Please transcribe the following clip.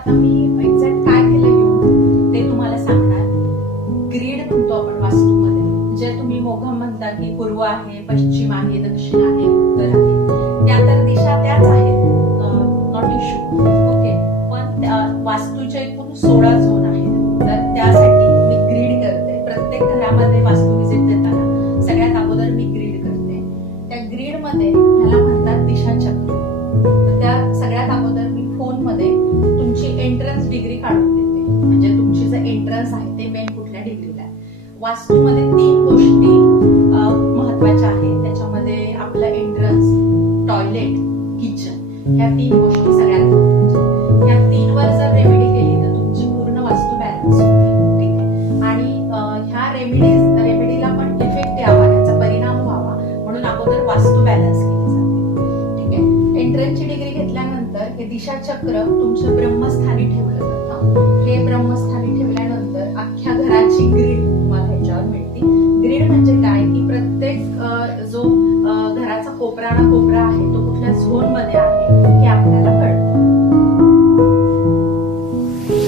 आता मी एक्झॅक्ट काय केलं घेऊन ते तुम्हाला सांगणार. ग्रीड म्हणतो आपण वास्तूमध्ये, जे तुम्ही मोघम म्हणता की पूर्व आहे, पश्चिम आहे, दक्षिण आहे, उत्तर आहे, त्या तर दिशा त्याच आहेत, नॉट इश्यू. ओके, पण वास्तूच्या एकूण 16 झोन आहेत. तर त्यासाठी मी ग्रीड करते. प्रत्येक घरामध्ये वास्तू विजिट देताना सगळ्यात अगोदर मी ग्रीड करते. त्या ग्रीड मध्ये ह्याला म्हणतात दिशा चक्र. तर त्या सगळ्यात अगोदर मी फोन मध्ये तुमची एंट्रन्स डिग्री काढून देते, म्हणजे तुमची जे एंट्रन्स आहे ते मेन कुठल्या डिग्रीला आहे. वास्तूमध्ये 3 गोष्टी महत्वाच्या आहेत. त्याच्यामध्ये आपलं एंट्रन्स, टॉयलेट, किचन, ह्या 3 गोष्टी सगळ्यात महत्वाच्या. ह्या 3 वर जर रेमेडी केली तर तुमची पूर्ण वास्तू बॅलन्स होते. ठीक आहे. आणि ह्या रेमेडीला पण इफेक्ट यावा, त्याचा परिणाम व्हावा म्हणून अगोदर वास्तू बॅलन्स केली जाते. ठीक आहे. एंट्रन्सची डिग्री घेतल्यानंतर हे दिशा चक्र तुमचं ब्रह्मस्थानी ठेवलं जातं. हे ब्रह्मस्थानी ठेवल्यानंतर अख्ख्या घराची ग्रीड तुम्हाला ह्याच्यावर मिळते. ग्रीड म्हणजे काय की प्रत्येक जो घराचा कोपरा ना कोपरा